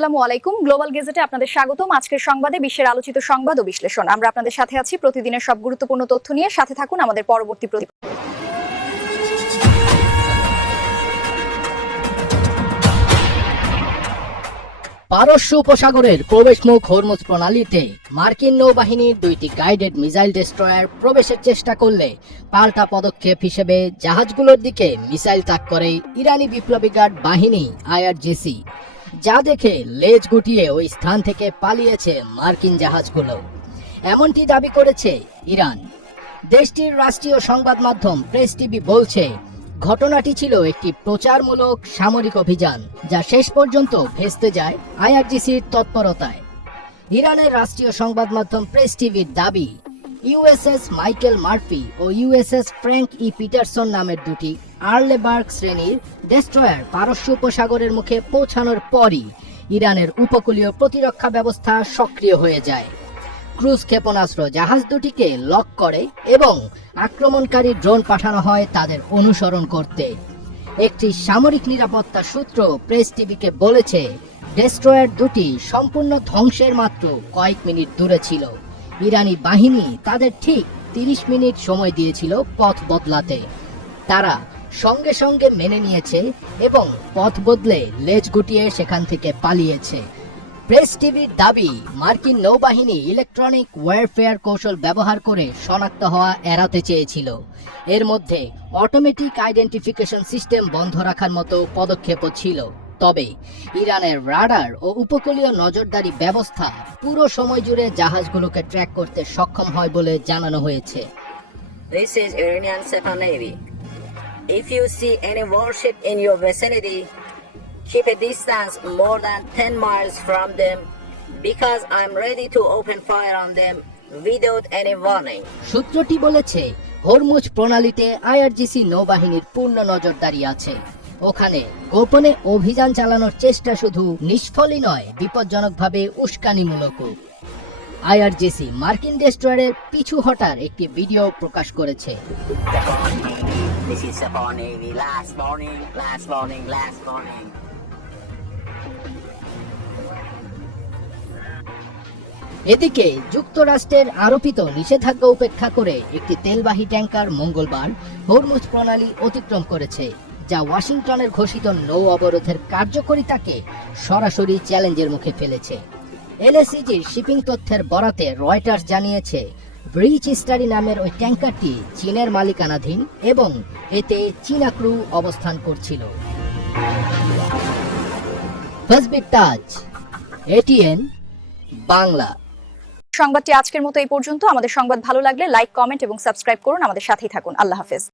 আসসালামু আলাইকুম। গ্লোবাল গেজেটে আপনাদের স্বাগতম। আজকের সংবাদে বিশ্বের আলোচিত সংবাদ ও বিশ্লেষণ। আমরা আপনাদের সাথে আছি প্রতিদিনের সব গুরুত্বপূর্ণ তথ্য নিয়ে। সাথে থাকুন আমাদের পরবর্তী পারস্য উপসাগরের প্রবেশমুখ হরমুজ প্রণালীতে মার্কিন নৌবাহিনীর 2টি গাইডেড মিসাইল ডেস্ট্রয়ার প্রবেশের চেষ্টা করলে পাল্টা পদক্ষেপ হিসেবে জাহাজগুলোর দিকে মিসাইল তাক করে ইরানি বিপ্লবী গার্ড বাহিনী আইআরজিসি, যা দেখে লেজ গুটিয়ে ওই স্থান থেকে পালিয়েছে মার্কিন জাহাজগুলো। এমনটি দাবি করেছে ইরান। দেশটির রাষ্ট্রীয় সংবাদ মাধ্যম প্রেস টিভি বলছে, ঘটনাটি ছিল একটি প্রচারমূলক সামরিক অভিযান, যা শেষ পর্যন্ত ভেস্তে যায় আইআরজিসির তৎপরতায়। ইরানের রাষ্ট্রীয় সংবাদ মাধ্যম প্রেস টিভির দাবি, ইউএসএস মাইকেল মার্ফি ও ইউএসএস ফ্র্যাঙ্ক ই পিটারসন নামের 2টি আর্লেবার্গ শ্রেণীর ডেস্ট্রয়ার পারস্য উপসাগরের মুখে পৌঁছানোর পরই ইরানের উপকূলীয় প্রতিরক্ষা ব্যবস্থা সক্রিয় হয়ে যায়। ক্রুজ ক্ষেপণাস্ত্র জাহাজ দুটিকে লক করে এবং আক্রমণকারী ড্রোন পাঠানো হয় তাদের অনুসরণ করতে। একটি সামরিক নিরাপত্তা সূত্র প্রেস টিভিকে বলেছে, ডেস্ট্রয়ার দুটি সম্পূর্ণ ধ্বংসের মাত্র কয়েক মিনিট দূরে ছিল। ইরানি বাহিনী তাদের ঠিক 30 মিনিট সময় দিয়েছিল পথ বদলাতে। তারা সঙ্গে সঙ্গে মেনে নিয়েছে এবং পথ বদলে লেজ গুটিয়ে সেখান থেকে পালিয়েছে। প্রেস টিভির দাবি, মার্কিন নৌবাহিনী ইলেকট্রনিক ওয়ারফেয়ার কৌশল ব্যবহার করে শনাক্ত হওয়া এড়াতে চেয়েছিল। এর মধ্যে অটোমেটিক আইডেন্টিফিকেশন সিস্টেম বন্ধ রাখার মতো পদক্ষেপও ছিল। তবে ইরানের রাডার ও উপকূলীয় নজরদারি ব্যবস্থা পুরো সময় জুড়ে জাহাজগুলোকে ট্র্যাক করতে সক্ষম হয় বলে জানানো হয়েছে। This is Iranian Sepa Navy. If you see any warship in your vicinity, keep a distance more than 10 miles from them because I'm ready to open fire on them without any warning. সূত্রটি বলেছে, Hormuz প্রণালীতে IRGC নৌবাহিনীর পূর্ণ নজরদারি আছে। ওখানে গোপনে অভিযান চালানোর চেষ্টা শুধু নিষ্ফলই নয়, বিপজ্জনকভাবে উস্কানিমূলকও। আইআরজিসি মার্কিন ডেস্ট্রয়ারের পিছু হটার একটি ভিডিও প্রকাশ করেছে। This is Sepa Navy. Last morning. এদিকে যুক্তরাষ্ট্রের আরোপিত নিষেধাজ্ঞা উপেক্ষা করে একটি তেলবাহী ট্যাঙ্কার মঙ্গলবার হরমুজ প্রণালী অতিক্রম করেছে, যা ওয়াশিংটনের ঘোষিত নৌ অবরোধের কার্যকারিতাকে সরাসরি চ্যালেঞ্জের মুখে ফেলেছে। এলএসিজির শিপিং তথ্যের বরাতে রয়টার্স জানিয়েছে, ব্রিচ স্টাডি নামের ওই ট্যাঙ্কারটি চীনের মালিকানাধীন এবং এতে চীনা ক্রু অবস্থান করছিল। Facebook touch, ATN Bangla. সংবাদটি আজকের মতো এই পর্যন্ত। আমাদের সংবাদ ভালো লাগলে লাইক, কমেন্ট এবং সাবস্ক্রাইব করুন। আমাদের সাথেই থাকুন। আল্লাহ হাফেজ।